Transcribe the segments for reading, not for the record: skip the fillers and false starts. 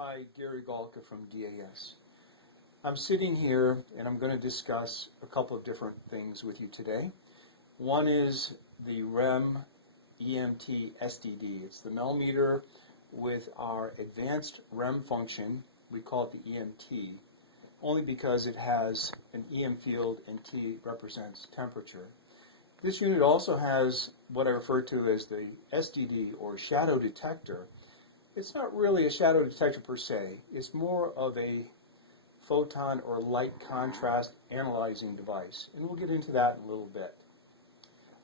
Hi, Gary Galka from DAS. I'm sitting here and I'm going to discuss a couple of different things with you today. One is the REM-EMT-SDD. It's the Mel Meter with our advanced REM function. We call it the EMT, only because it has an EM field and T represents temperature. This unit also has what I refer to as the SDD, or shadow detector. It's not really a shadow detector per se. It's more of a photon or light contrast analyzing device, and we'll get into that in a little bit.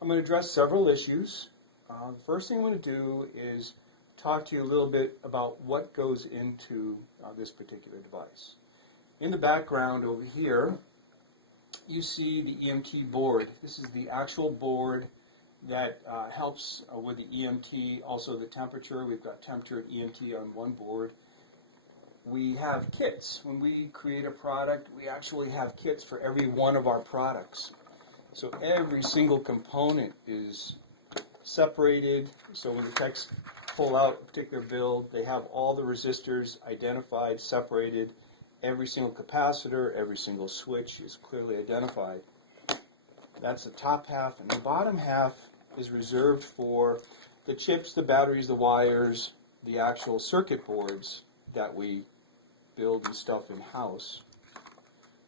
I'm going to address several issues. The first thing I'm going to do is talk to you a little bit about what goes into this particular device. In the background over here, you see the EMT board. This is the actual board that helps with the EMT, also the temperature. We've got temperature and EMT on one board. We have kits. When we create a product, we actually have kits for every one of our products. So every single component is separated. So when the techs pull out a particular build, they have all the resistors identified, separated. Every single capacitor, every single switch is clearly identified. That's the top half, and the bottom half is reserved for the chips, the batteries, the wires, the actual circuit boards that we build and stuff in-house.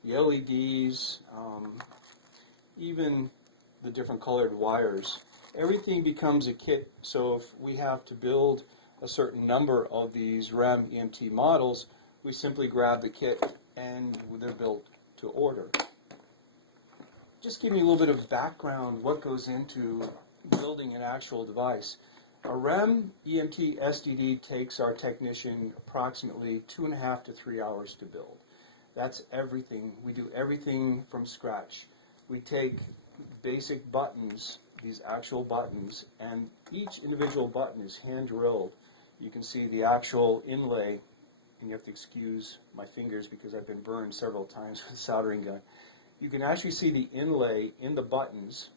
The LEDs, even the different colored wires. Everything becomes a kit, so if we have to build a certain number of these REM-EMT models, we simply grab the kit and they're built to order. Just give me a little bit of background what goes into building an actual device. A REM-EMT-SDD takes our technician approximately 2.5 to 3 hours to build. That's everything. We do everything from scratch. We take basic buttons, these actual buttons, and each individual button is hand drilled. You can see the actual inlay, and you have to excuse my fingers because I've been burned several times with a soldering gun. You can actually see the inlay in the buttons.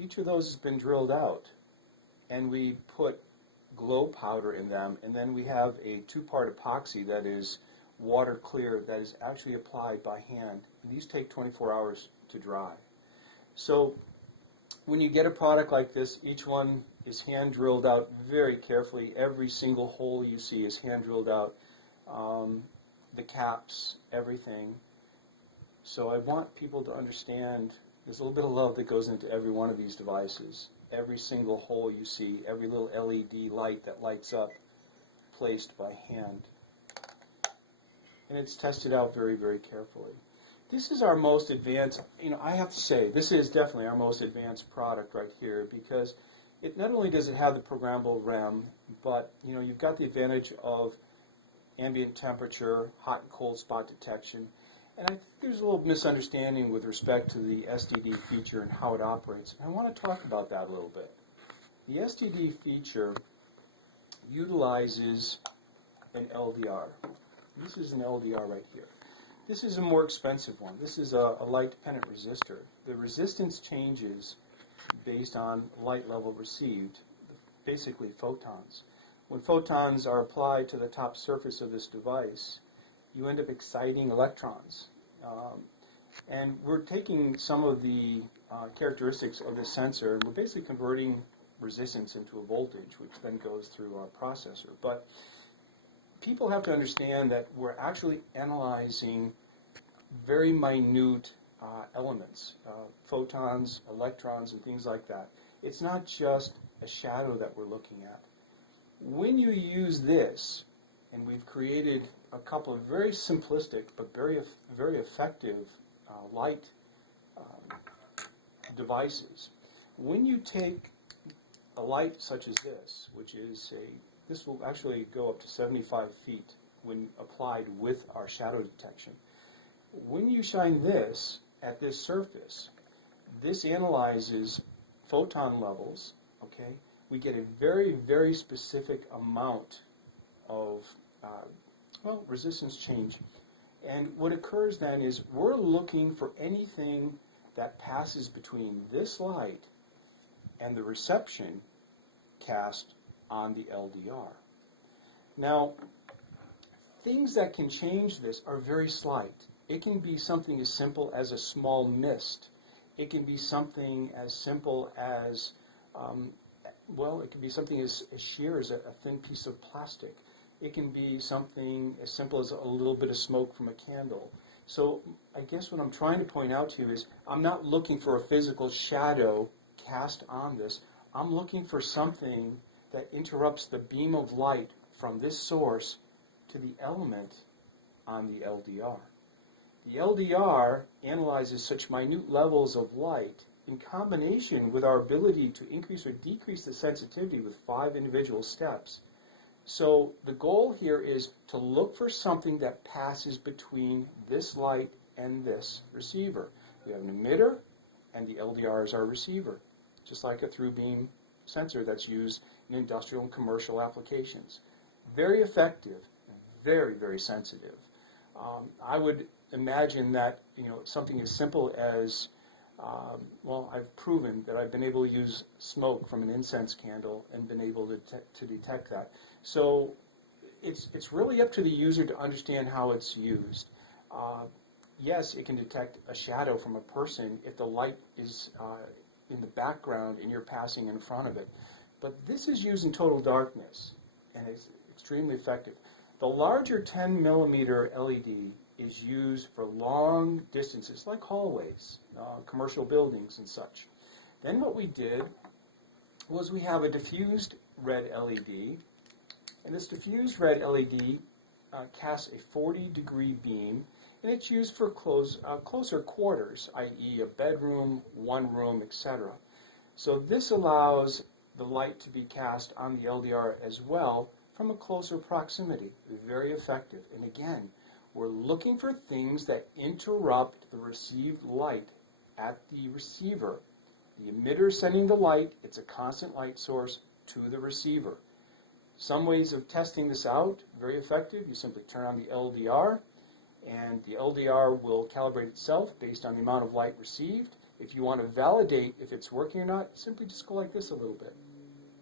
Each of those has been drilled out, and we put glow powder in them, and then we have a two-part epoxy that is water clear that is actually applied by hand. And these take 24 hours to dry. So when you get a product like this, each one is hand drilled out very carefully. Every single hole you see is hand drilled out. The caps, everything. So I want people to understand there's a little bit of love that goes into every one of these devices. Every single hole you see, every little LED light that lights up, placed by hand. And it's tested out very, very carefully. This is our most advanced, I have to say, this is definitely our most advanced product right here, because it not only does it have the programmable REM, but you've got the advantage of ambient temperature, hot and cold spot detection. And I think there's a little misunderstanding with respect to the SDD feature and how it operates. And I want to talk about that a little bit. The SDD feature utilizes an LDR. This is an LDR right here. This is a more expensive one. This is a light-dependent resistor. The resistance changes based on light level received, basically photons. When photons are applied to the top surface of this device, you end up exciting electrons. And we're taking some of the characteristics of this sensor, and we're basically converting resistance into a voltage, which then goes through our processor. But people have to understand that we're actually analyzing very minute elements, photons, electrons, and things like that. It's not just a shadow that we're looking at. When you use this, and we've created a couple of very simplistic but very effective light devices. When you take a light such as this, which is this will actually go up to 75 feet when applied with our shadow detection. When you shine this at this surface, this analyzes photon levels, okay? We get a very, very specific amount of resistance change. And what occurs then is we're looking for anything that passes between this light and the reception cast on the LDR. Now, Things that can change this are very slight. It can be something as simple as a small mist. It can be something as simple as, it can be something as sheer as a thin piece of plastic. It can be something as simple as a little bit of smoke from a candle. So I guess what I'm trying to point out to you is I'm not looking for a physical shadow cast on this. I'm looking for something that interrupts the beam of light from this source to the element on the LDR. The LDR analyzes such minute levels of light in combination with our ability to increase or decrease the sensitivity with 5 individual steps. So the goal here is to look for something that passes between this light and this receiver. We have an emitter, and the LDR is our receiver, just like a through beam sensor that's used in industrial and commercial applications. Very effective, very, very sensitive. I would imagine that something as simple as I've proven that I've been able to use smoke from an incense candle and been able to detect that. So it's really up to the user to understand how it's used. Yes, it can detect a shadow from a person if the light is in the background and you're passing in front of it. But this is used in total darkness, and it's extremely effective. The larger 10 millimeter LED is used for long distances, like hallways, commercial buildings and such. Then what we did was we have a diffused red LED, and this diffused red LED casts a 40-degree beam, and it's used for closer quarters, i.e. a bedroom, one room, etc. So this allows the light to be cast on the LDR as well from a closer proximity. Very effective. And again, we're looking for things that interrupt the received light at the receiver. The emitter is sending the light, it's a constant light source, to the receiver. Some ways of testing this out, very effective. You simply turn on the LDR, and the LDR will calibrate itself based on the amount of light received. If you want to validate if it's working or not, simply just go like this a little bit.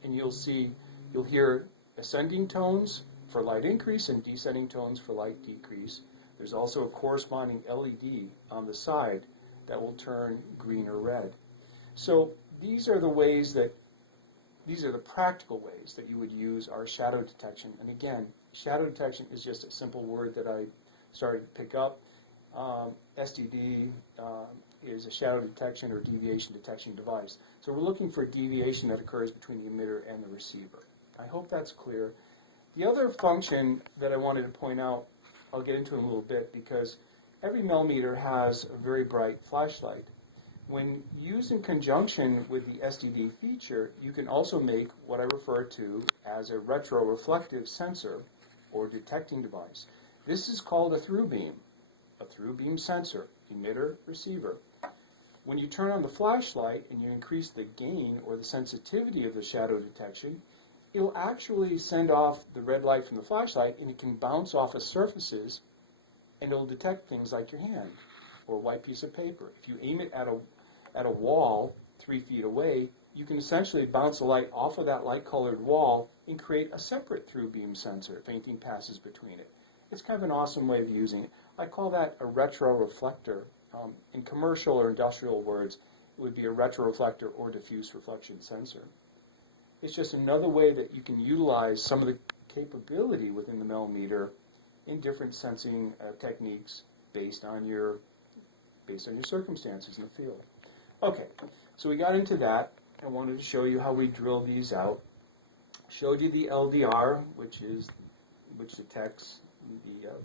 And you'll hear ascending tones for light increase and descending tones for light decrease. There's also a corresponding LED on the side that will turn green or red. So these are the practical ways that you would use our shadow detection. And again, shadow detection is just a simple word that I started to pick up. SDD is a shadow detection or deviation detection device. So we're looking for deviation that occurs between the emitter and the receiver. I hope that's clear. The other function that I wanted to point out, I'll get into in a little bit, because every Mel meter has a very bright flashlight. When used in conjunction with the SDD feature, you can also make what I refer to as a retroreflective sensor or detecting device. This is called a through beam sensor, emitter, receiver. When you turn on the flashlight and you increase the gain or the sensitivity of the shadow detection, it'll actually send off the red light from the flashlight, and it can bounce off of surfaces, and it'll detect things like your hand or a white piece of paper. If you aim it at a wall 3 feet away, you can essentially bounce the light off of that light-colored wall and create a separate through beam sensor if anything passes between it. It's kind of an awesome way of using it. I call that a retroreflector. In commercial or industrial words, it would be a retroreflector or diffuse reflection sensor. It's just another way that you can utilize some of the capability within the Mel meter in different sensing techniques based on your circumstances in the field. Okay, so we got into that. I wanted to show you how we drill these out. Showed you the LDR, which detects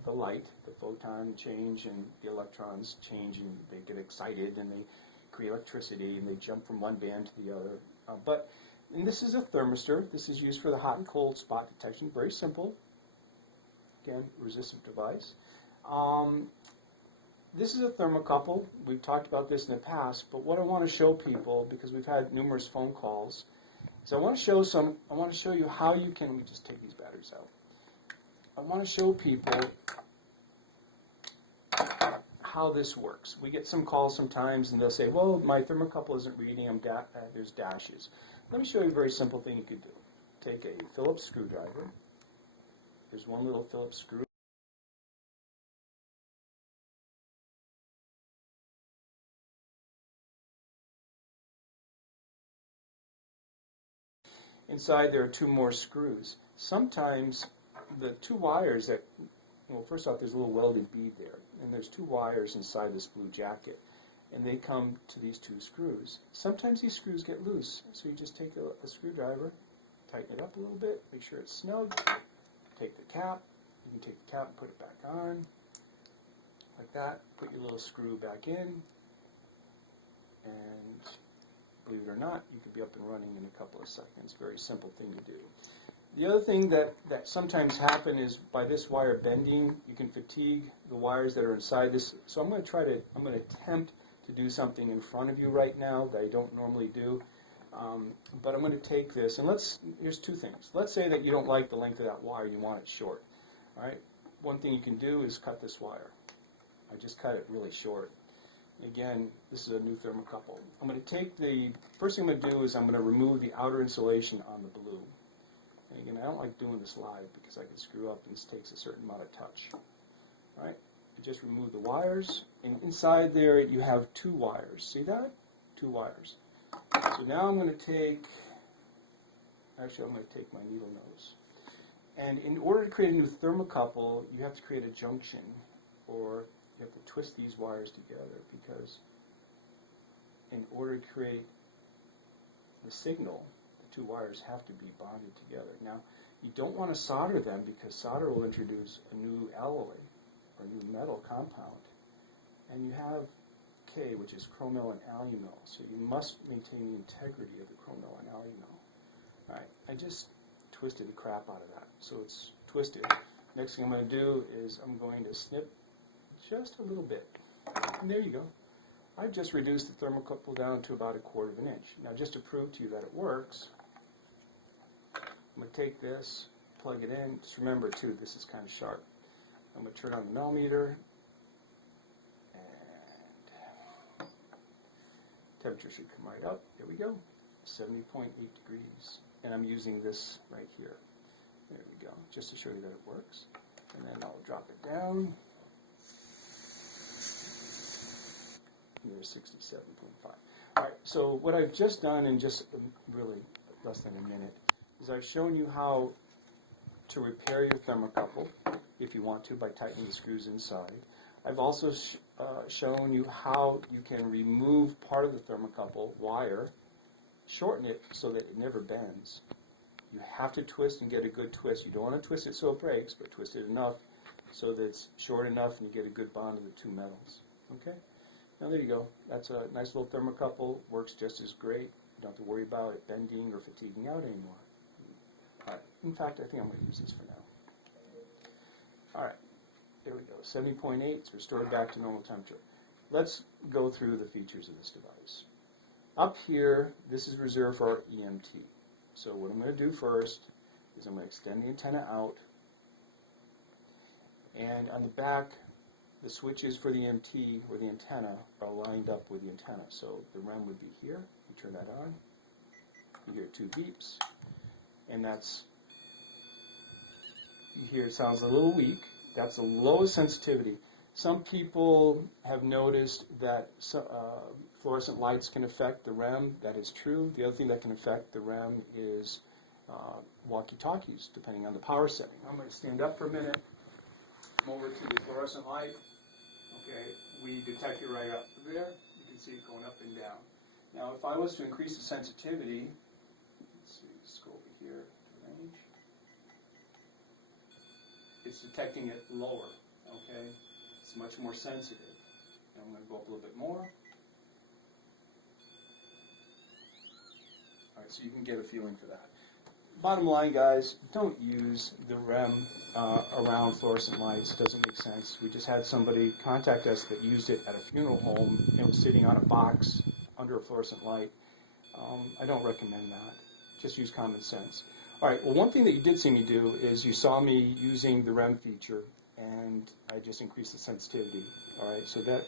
the light, the photon change, and the electrons change, and they get excited, and they create electricity, and they jump from one band to the other. And this is a thermistor. This is used for the hot and cold spot detection. Very simple. Again, resistive device. This is a thermocouple. We've talked about this in the past, but what I want to show people, because we've had numerous phone calls, is I want to show you how you can, let me just take these batteries out. I want to show people how this works. We get some calls sometimes, and they'll say, well, my thermocouple isn't reading, there's dashes. Let me show you a very simple thing you could do. Take a Phillips screwdriver. There's one little Phillips screw. Inside there are 2 more screws. Sometimes the 2 wires that, well, first off, there's a little welded bead there, and there's 2 wires inside this blue jacket, and they come to these 2 screws. Sometimes these screws get loose, so you just take a screwdriver, tighten it up a little bit, make sure it's snug, take the cap, you can take the cap and put it back on, like that, put your little screw back in, and believe it or not, you can be up and running in a couple of seconds. Very simple thing to do. The other thing that sometimes happen is by this wire bending, you can fatigue the wires that are inside this. So I'm going to attempt to do something in front of you right now that I don't normally do. But I'm going to take this, and here's 2 things. Let's say that you don't like the length of that wire, you want it short. All right? One thing you can do is cut this wire. I just cut it really short. Again, this is a new thermocouple. I'm going to take first thing I'm going to do is I'm going to remove the outer insulation on the blue. And again, I don't like doing this live because I can screw up and this takes a certain amount of touch. All right? I just remove the wires, and inside there you have 2 wires. See that? 2 wires. So now I'm going to take my needle nose. And in order to create a new thermocouple, you have to create a junction, or you have to twist these wires together, because in order to create the signal, the 2 wires have to be bonded together. Now, you don't want to solder them because solder will introduce a new alloy or new metal compound. And you have K, which is chromyl and alumyl, so you must maintain the integrity of the chromyl and alumyl. All right, I just twisted the crap out of that, so it's twisted. Next thing I'm going to do is I'm going to snip just a little bit, and there you go. I've just reduced the thermocouple down to about 1/4 inch. Now, just to prove to you that it works, I'm going to take this, plug it in. Just remember, too, this is kind of sharp. I'm going to turn on the Mel Meter, and temperature should come right up. There we go, 70.8 degrees. And I'm using this right here. There we go, just to show you that it works. And then I'll drop it down. Here's 67.5. All right, so what I've just done in just really less than a minute is I've shown you how to repair your thermocouple, if you want to, by tightening the screws inside. I've also shown you how you can remove part of the thermocouple wire, shorten it so that it never bends. You have to twist and get a good twist. You don't want to twist it so it breaks, but twist it enough so that it's short enough and you get a good bond of the 2 metals. Okay? Now there you go. That's a nice little thermocouple. Works just as great. You don't have to worry about it bending or fatiguing out anymore. All right. In fact, I think I'm going to use this for now. All right. There we go. 70.8. It's restored back to normal temperature. Let's go through the features of this device. Up here, this is reserved for our EMT. So what I'm going to do first is I'm going to extend the antenna out. And on the back, the switches for the EMT or the antenna are lined up with the antenna. So the REM would be here. You turn that on. You hear 2 beeps. And that's, you hear it sounds a little weak. That's the lowest sensitivity. Some people have noticed that fluorescent lights can affect the REM. That is true. The other thing that can affect the REM is walkie-talkies, depending on the power setting. I'm going to stand up for a minute. Come over to the fluorescent light. Okay, we detect it right up there. You can see it going up and down. Now, if I was to increase the sensitivity, let's see, let's go over here to range. It's detecting it lower. Okay, it's much more sensitive. And I'm going to go up a little bit more. All right, so you can get a feeling for that. Bottom line, guys, don't use the REM around fluorescent lights. It doesn't make sense. We just had somebody contact us that used it at a funeral home. It was sitting on a box under a fluorescent light. I don't recommend that. Just use common sense. All right, well, one thing that you did see me do is you saw me using the REM feature, and I just increased the sensitivity. All right, so that,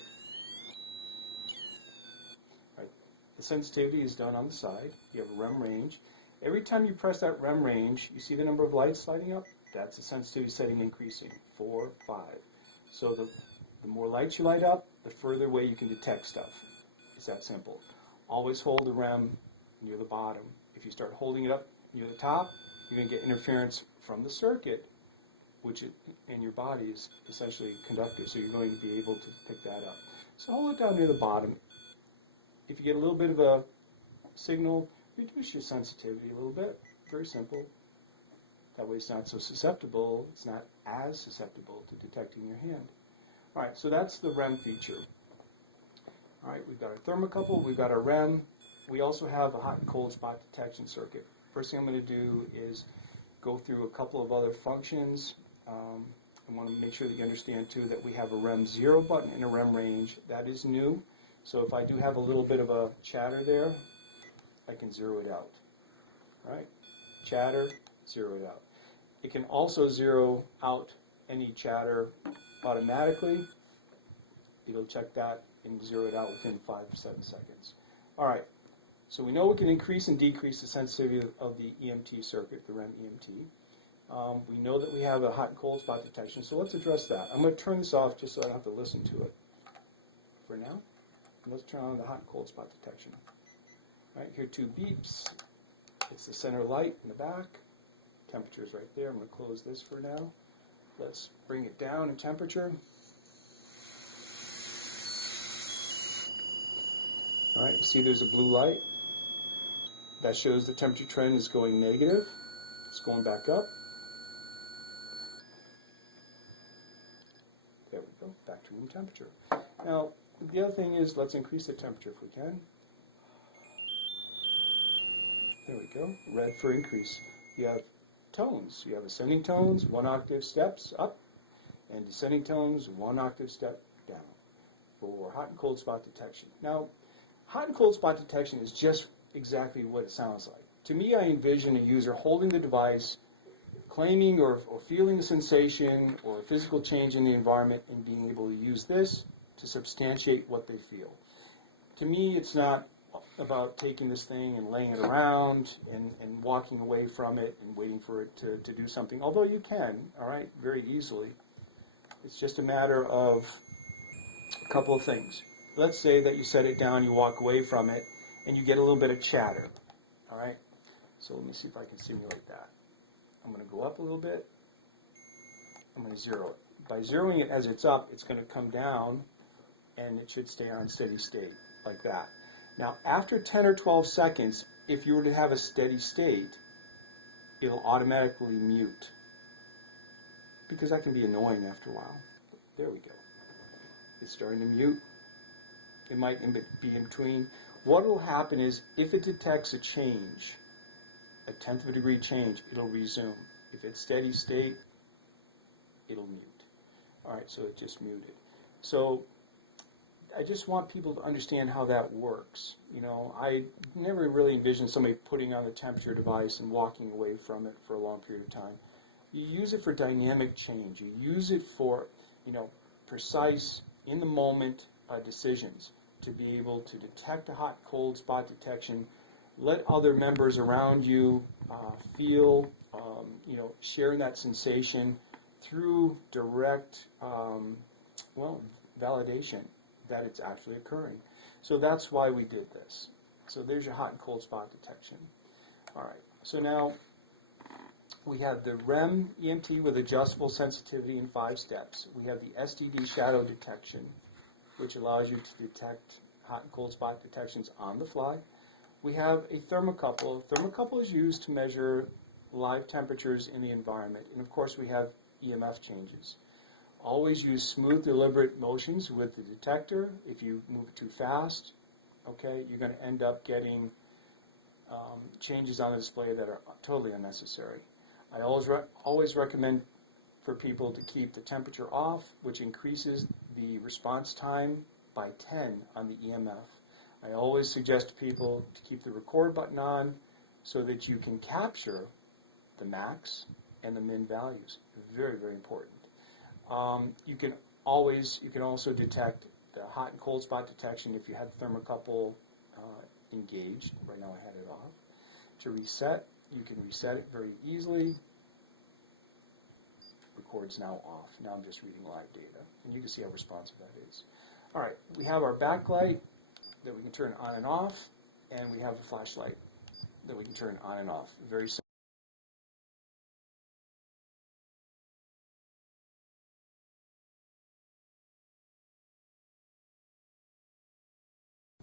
right, the sensitivity is done on the side. You have a REM range. Every time you press that REM range, you see the number of lights lighting up? That's the sensitivity setting increasing, 4, 5. So the more lights you light up, the further away you can detect stuff. It's that simple. Always hold the REM near the bottom. If you start holding it up Near the top, you're going to get interference from the circuit, which in your body is essentially a conductor, so you're going to be able to pick that up. So hold it down near the bottom. If you get a little bit of a signal, reduce your sensitivity a little bit. Very simple. That way it's not so susceptible, it's not as susceptible to detecting your hand. All right, so that's the REM feature. All right, we've got our thermocouple, we've got our REM. We also have a hot and cold spot detection circuit. First thing I'm going to do is go through a couple of other functions. I want to make sure that you understand too that we have a REM 0 button and a REM range. That is new. So if I do have a little bit of a chatter there, I can zero it out. All right, chatter, zero it out. It can also zero out any chatter automatically. It'll check that and zero it out within 5 to 7 seconds. All right, so we know we can increase and decrease the sensitivity of the EMT circuit, the REM EMT. We know that we have a hot and cold spot detection, so let's address that. I'm going to turn this off just so I don't have to listen to it for now. Let's turn on the hot and cold spot detection. All right, here are 2 beeps. It's the center light in the back. Temperature is right there. I'm going to close this for now. Let's bring it down in temperature. All right, you see there's a blue light. That shows the temperature trend is going negative. It's going back up. There we go, back to room temperature. Now, the other thing is, let's increase the temperature if we can. There we go, red for increase. You have tones. You have ascending tones, 1 octave steps up, and descending tones, 1 octave step down for hot and cold spot detection. Now, hot and cold spot detection is just exactly what it sounds like. To me, I envision a user holding the device, claiming or feeling a sensation or a physical change in the environment and being able to use this to substantiate what they feel. To me, it's not about taking this thing and laying it around and walking away from it and waiting for it to do something, although you can, all right, very easily. It's just a matter of a couple of things. Let's say that you set it down, you walk away from it, and you get a little bit of chatter, all right? So let me see if I can simulate that. I'm going to go up a little bit. I'm going to zero it. By zeroing it as it's up, it's going to come down, and it should stay on steady state, like that. Now, after 10 or 12 seconds, if you were to have a steady state, it'll automatically mute, because that can be annoying after a while. There we go. It's starting to mute. It might be in between. What will happen is, if it detects a change, a 1/10 of a degree change, it'll resume. If it's steady state, it'll mute. All right, so it just muted. So I just want people to understand how that works. You know, I never really envisioned somebody putting on the temperature device and walking away from it for a long period of time. You use it for dynamic change. You use it for, you know, precise, in the moment decisions, to be able to detect a hot cold spot detection, let other members around you feel, you know, sharing that sensation through direct, validation that it's actually occurring. So that's why we did this. So there's your hot and cold spot detection. All right, so now we have the REM EMT with adjustable sensitivity in 5 steps. We have the SDD shadow detection, which allows you to detect hot and cold spot detections on the fly. We have a thermocouple. A thermocouple is used to measure live temperatures in the environment. And of course, we have EMF changes. Always use smooth, deliberate motions with the detector. If you move it too fast, okay, you're going to end up getting changes on the display that are totally unnecessary. I always recommend for people to keep the temperature off, which increases the response time by 10 on the EMF. I always suggest to people to keep the record button on so that you can capture the max and the min values. Very, very important. You can also detect the hot and cold spot detection if you have the thermocouple engaged. Right now I had it off. To reset, you can reset it very easily. Record's now off. Now I'm just reading live data, and you can see how responsive that is. All right, we have our backlight that we can turn on and off, and we have a flashlight that we can turn on and off. Very simple.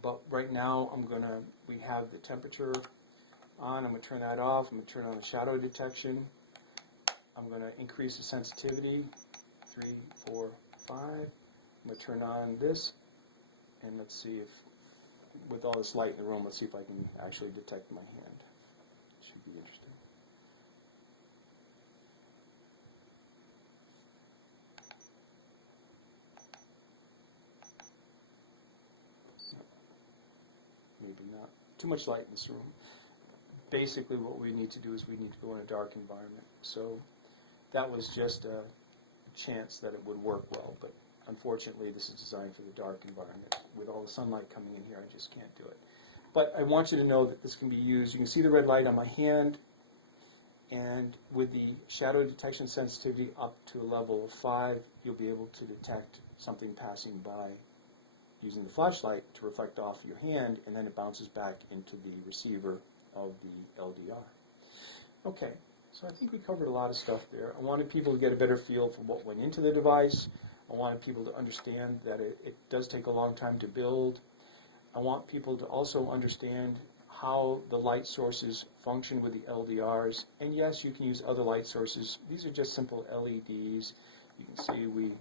But right now, we have the temperature on. I'm going to turn that off. I'm going to turn on the shadow detection. I'm going to increase the sensitivity, 3, 4, 5. I'm going to turn on this, and let's see if, with all this light in the room, let's see if I can actually detect my hand. Should be interesting. Maybe not. Too much light in this room. Basically, what we need to do is we need to go in a dark environment. So that was just a chance that it would work well, but unfortunately, this is designed for the dark environment. With all the sunlight coming in here, I just can't do it. But I want you to know that this can be used. You can see the red light on my hand, and with the shadow detection sensitivity up to a level of 5, you'll be able to detect something passing by using the flashlight to reflect off your hand, and then it bounces back into the receiver of the LDR. Okay, so I think we covered a lot of stuff there. I wanted people to get a better feel for what went into the device. I wanted people to understand that it does take a long time to build. I want people to also understand how the light sources function with the LDRs. And yes, you can use other light sources. These are just simple LEDs. You can see we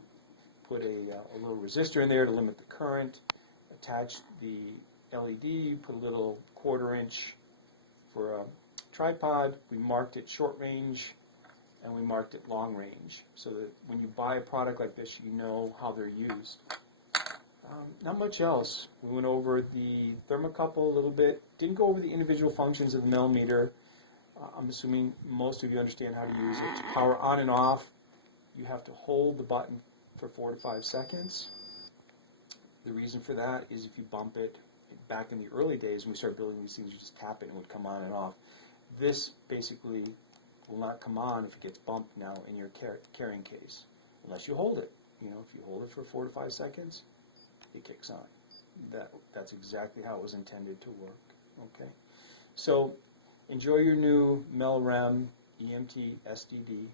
put a little resistor in there to limit the current, attach the LED, put a little 1/4 inch for a tripod. We marked it short range and we marked it long range so that when you buy a product like this, you know how they're used. Not much else. We went over the thermocouple a little bit. Didn't go over the individual functions of the Mel Meter. I'm assuming most of you understand how to use it. To power on and off, you have to hold the button for 4 to 5 seconds. The reason for that is if you bump it, back in the early days when we started building these things, you just tap it and it would come on and off. This basically will not come on if it gets bumped now in your carrying case, unless you hold it. You know, if you hold it for 4 to 5 seconds, it kicks on. That's exactly how it was intended to work. Okay, so enjoy your new Mel REM-EMT-SDD.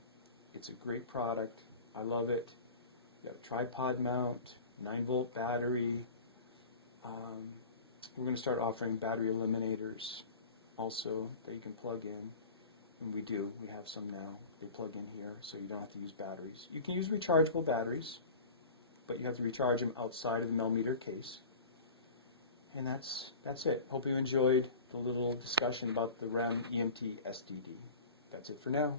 It's a great product. I love it. You have a tripod mount, 9-volt battery. We're going to start offering battery eliminators also that you can plug in. And we do. We have some now. They plug in here, so you don't have to use batteries. You can use rechargeable batteries, but you have to recharge them outside of the Mel Meter case. And that's it. Hope you enjoyed the little discussion about the REM-EMT-SDD. That's it for now.